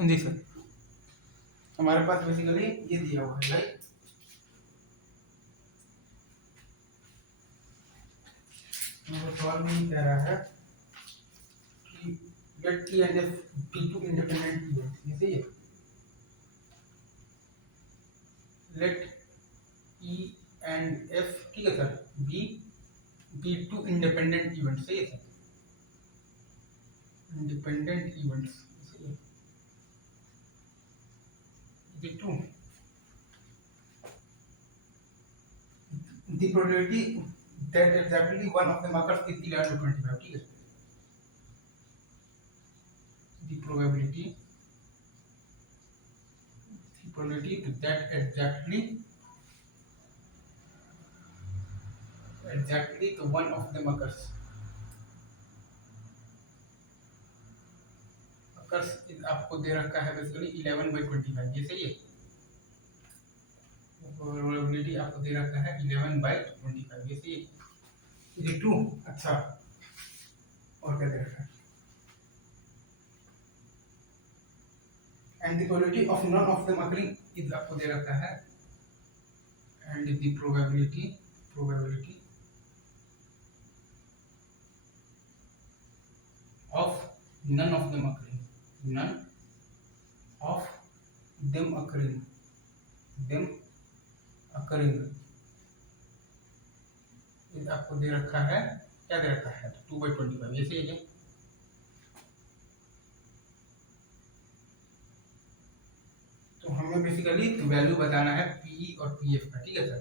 जी sir, हमारे पास basically ये दिया हुआ है राइट। सवाल में कह रहा है कि let T and F be two independent events, ये सही है। लेट ई एंड एफ, ठीक है sir, be two independent events, सही है सर, इंडिपेंडेंट इवेंट्स, सही है। Be two the probability that exactly one of them occurs is 11 to 25, ठीक है। the probability that exactly the one of them occurs is आपको दे रखा है बेसिकली 11/25, ये सही है। प्रोबेबिलिटी आपको दे रखा है 11/25, ये सही है। ये ट्रू, अच्छा, और क्या दे रखा है? And the probability of none of them occurring is आपको दे रखा है, and the probability of none of them occurring is आपको दे रखा है, क्या दे रखा है? 2/25, ये सही है। तो हमें बेसिकली वैल्यू बताना है पीई और पीएफ का, ठीक है सर,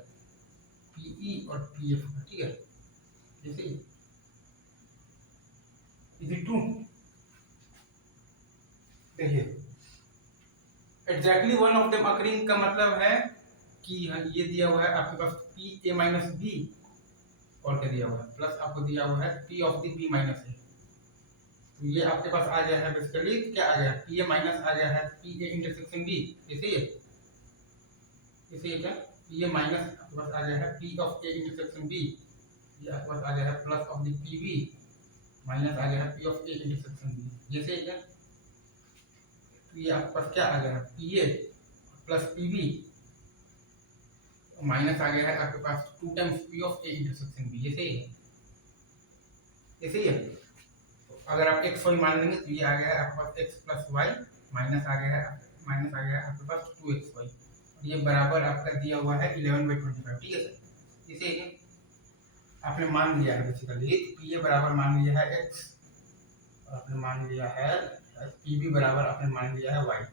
पीई और पीएफ का, ठीक है, जैसे इज इट ट्रू? देखिए, exactly one of them occurring का मतलब है कि ये दिया हुआ है आपके पास पी ए माइनस बी, और क्या दिया हुआ है, प्लस आपको दिया हुआ है P of the B minus A. तो ये आपके पास आ गया है बेसिकली, क्या आ गया है? पी ए माइनस आ गया है पी ए इंटरसेक्शन बी, ऐसे है, ऐसे क्या, पी ए माइनस आपके पास आ गया है P of A intersection B, ये आपके पास आ गया है plus of the P B minus आ गया है P of A intersection B, जैसे क्या। तो ये आपके पास क्या आ गया है? P A plus P B minus आ गया है आपके पास 2 times P of A intersection B, ये सही है, ये सही है। तो अगर आप एक्स वाई मान लेंगे तो ये आ गया है आपके पास एक्स प्लस वाई माइनस आ गया है आपके पास 2xy, ये बराबर आपका दिया हुआ है 11/25, ठीक है सर। इसे आपने मान लिया है बेसिकली पी ए बराबर मान लिया है x, और आपने मान लिया है पी बी बराबर आपने मान लिया है y।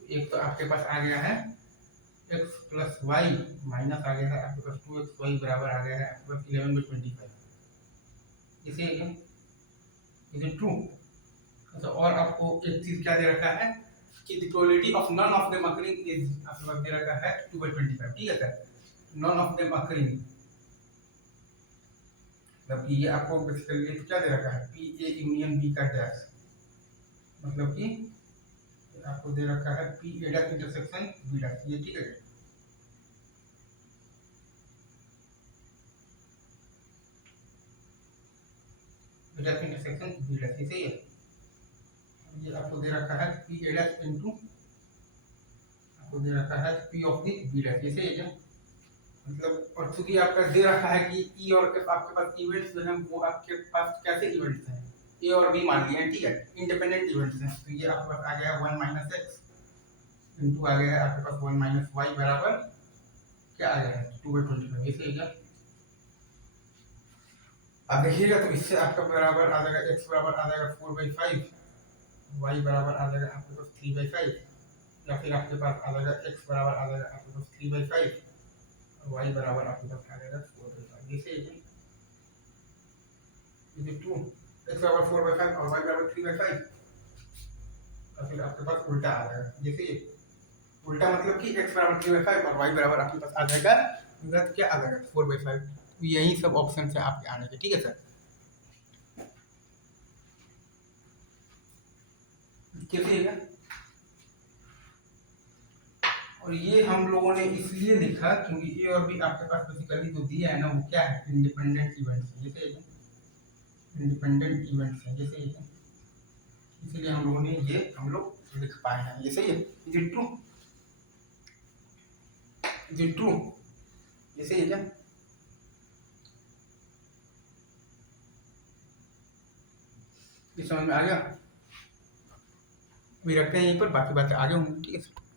तो एक तो आपके पास आ गया है x प्लस वाई माइनस आ गया है आपके पास 2xy बराबर आ गया है आपके पास 11/25, इसे इज इट ट्रू? अच्छा, और आपको एक चीज क्या दे रखा है कि the probability of none of them occurring is आपके पास दे रखा है 2/25, ठीक है sir. None of them occurring मतलब कि ये आपको बेसिकली क्या दे रखा है? पी ए यूनियन बी का डैश, मतलब कि आपको दे रखा है P A dash intersection B dash, ये ठीक है। B dash intersection B dash, ये सही है। ये आपको दे रखा है पी ए डैश इनटू आपको दे रखा है P of the B dash, ये सही है। मतलब और चूंकि आपका दे रखा है कि ई और एफ आपके पास इवेंट्स जो हैं वो आपके पास कैसे इवेंट्स हैं, ए और बी मान लिए हैं, ठीक है, इंडिपेंडेंट इवेंट्स हैं। तो ये आपके पास आ गया 1 माइनस एक्स इंटू आ गया है आपके पास 1 माइनस वाई बराबर क्या आ गया है 2/25, ये सही है। अब देखिएगा तो इससे आपका बराबर आ जाएगा एक्स बराबर आ जाएगा 4/5, वाई बराबर आ जाएगा आपके पास 3/5, या फिर आपके पास आ जाएगा एक्स बराबर आ जाएगा आपके पास 3/5, y बराबर आपके पास आ जाएगा 4/5, जैसे इज इट ट्रू? x बराबर 4/5 और y बराबर 3/5, तो फिर आपके पास उल्टा आ जाएगा, जैसे उल्टा मतलब कि x बराबर 3/5 और y बराबर आपके पास आ जाएगा, तो क्या आ जाएगा 4/5। तो यही सब ऑप्शन है आपके आने के, ठीक है सर। कैसे है? और ये हम लोगों ने इसलिए लिखा क्योंकि ए और बी आपके पास बेसिकली जो दिया है ना वो क्या है? इंडिपेंडेंट इवेंट्स, जैसे इंडिपेंडेंट इवेंट्स है, जैसे इसलिए हम लोगों ने ये हम लोग लिख पाए हैं। ये सही है? Is it true? Is it true? ये सही है क्या? ये समझ में आ गया? अभी रखते हैं यहीं पर, बाकी बातें आगे होंगी, ठीक है।